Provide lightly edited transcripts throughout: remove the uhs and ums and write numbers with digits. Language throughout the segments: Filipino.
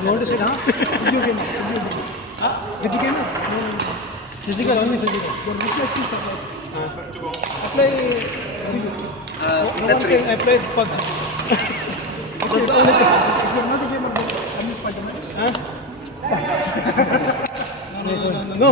You want to sit, huh? Video game. Huh? Video game. Physical, only physical. The reflexes supply. Apply. No one can apply PUBG. Okay, if you're not a gamer, then I'm Spider-Man. Huh? No.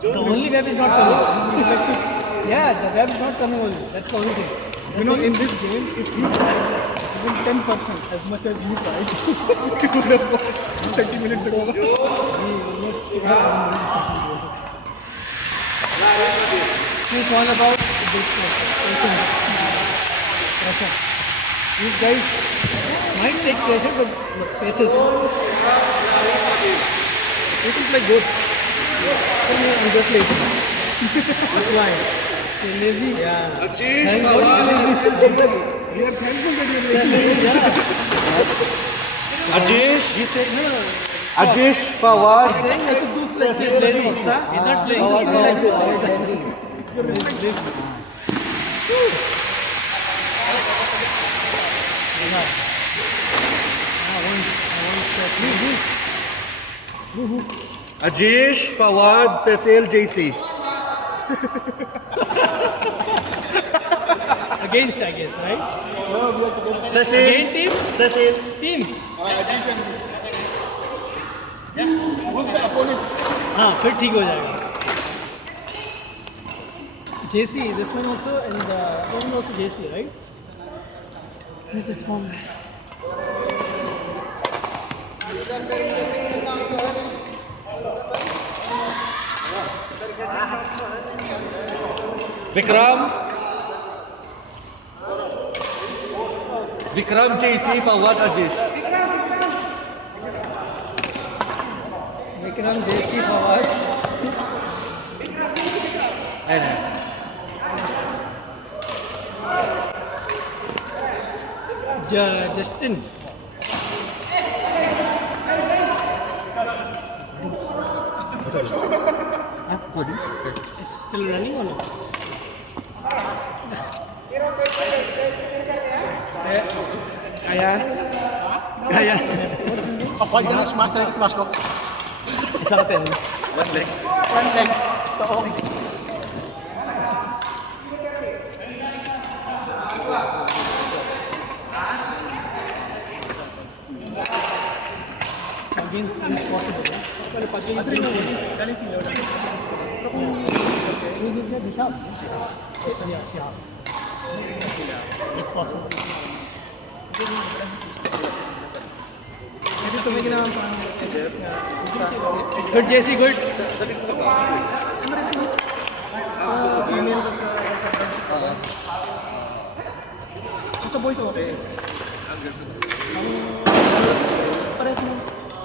The only web is not coming. Reflexes. Yeah, the web is not coming only. That's the only thing. You know, in this game, if you tried even 10% as much as you tried, you would have won 30 minutes ago. It's all about this pressure. These guys might take pressure, but the faces. This is like good. I'm just lazy. That's why. You're lazy? Yeah. Thank God. We are thankful that you're lazy. Yeah. Ajish, He said, no. Ajish, Fawad. He's saying I could do like this lazy. He's not playing. He's like this. You're lazy. Ajish, Fawad, Cecil, JC. Against, I guess, right? Cecil. Again team? Cecil. Team. Who's the opponent? हाँ फिर ठीक हो जाएगा. JC, this one also and the other one also JC, right? This is from. Vikram. Vikram, JC, Fawad, Ajish. Vikram, JC, Fawad. Ayan. Justin. It's still running or no? Kaya. Kapag ka na smash na smash ko. Isang 10. One leg. One leg. Oo. Against impossible. Pero pag yung galing sila ulit. Hindi niya di siya. Yeah, siya. Impossible. Ito may ginawa parang edit nga. Good, JC, good. Email ko sa voice okay. Parehas mo.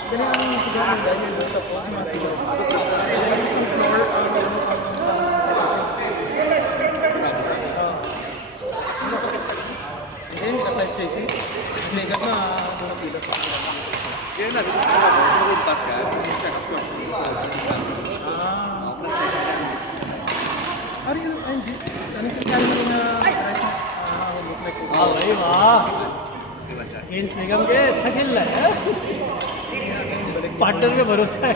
Ganyan ang siguro ng dahil yun. Tapos masigaw. Hindi ka slide chasing. Negat na bumapila sa Kaya na, lumpas ka. Ari ka lang, hindi. Ano kaya na हाँ भाई वाह गेम्स निगम के अच्छा खेल रहा है पार्टनर पे भरोसा है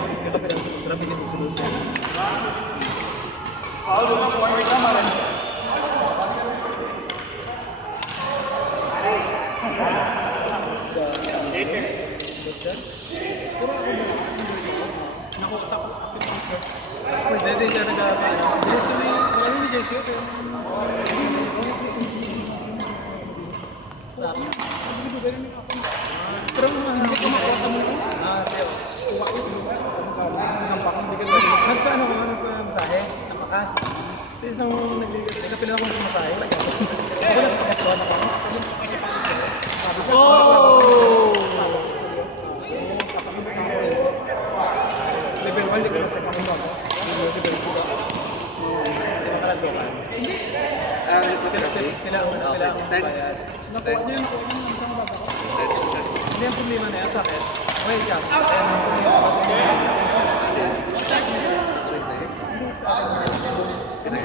दे दे जाने pero hindi ko makuha mo ito. Nagkaano ko ano pa masahe? Namakas. Ito isang nagkapila akong masahe. Ako nagpapatuan ako. Oh Level 1, level 2 pa ako. Level 2 ako. Thanks. Nakuha niya yung isang baba ko. Hindi ang problema na yan sa akin. Okay, Jack.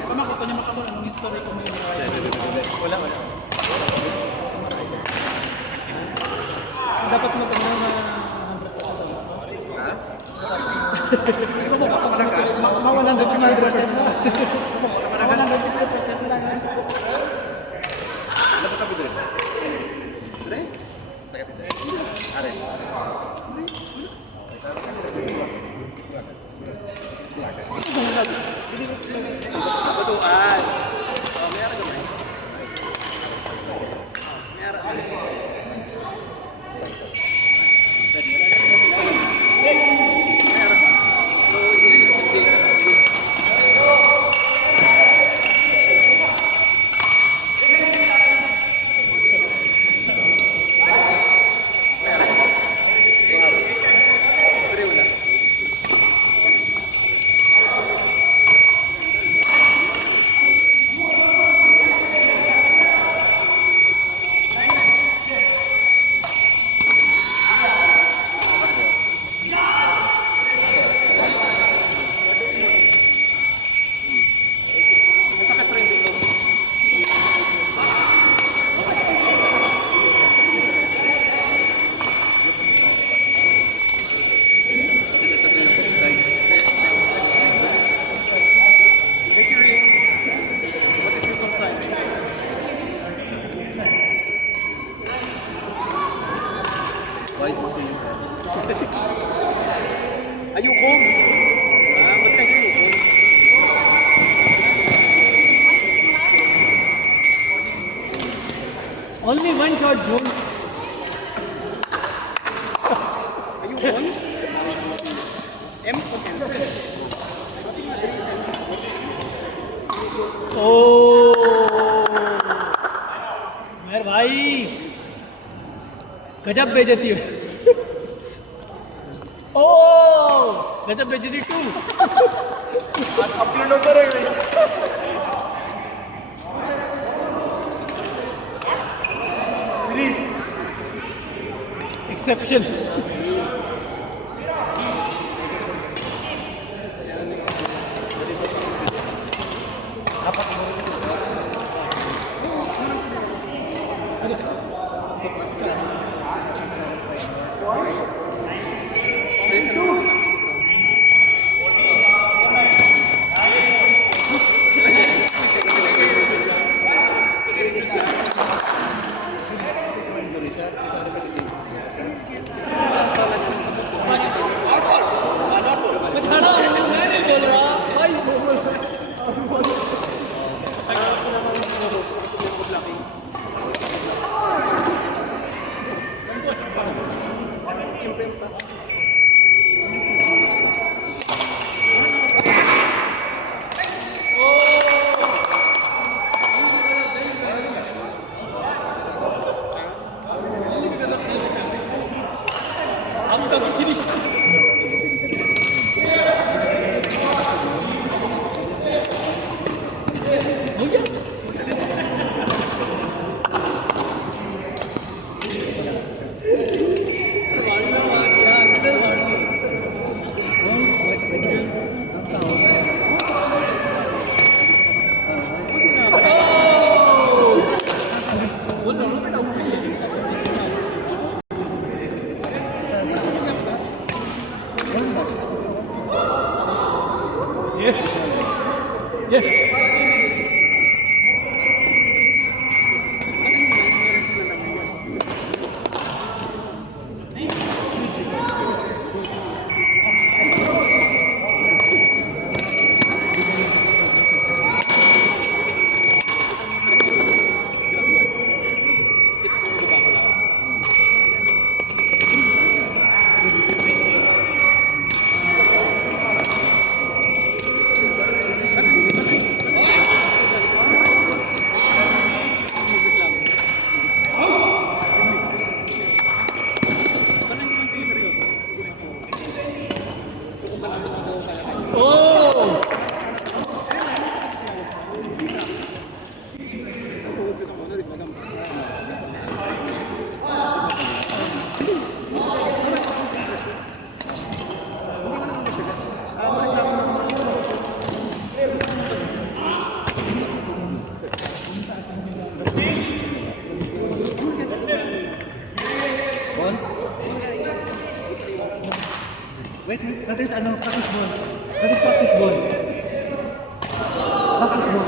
Pamakita niya makamu anong history ko may wala. Ayoko. Basta ayoko. Only one shot, June. Ayoko. M ko Oh, मेरे भाई गजब बेइज्जती है। Oh, गजब बेइज्जती to. Upload होता रहेगा एक्सेप्शन। मैं खड़ा हूँ, मैं नहीं बोल रहा भाई, बोल हम तो कुछ नहीं। हो गया? ये Oh! Wait, that is ano, practice ball. That is practice ball. Practice ball.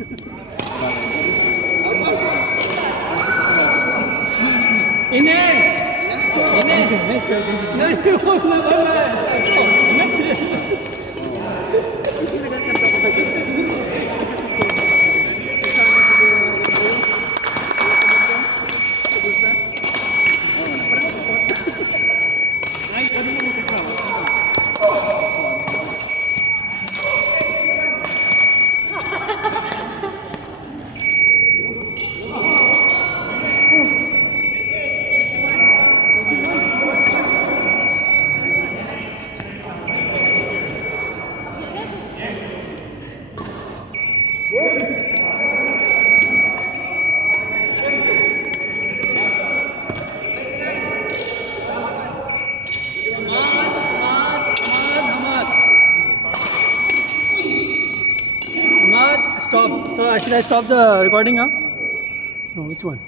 Ini. Nice, very decent. Nani mo na ba? Hindi nagkakanta ko kayo. Kasi po, kasama siguro kayo. Sa bulsa. Parang ako. Ay, ano mo magkaklawa? Stop. So should I stop the recording now? No, which one?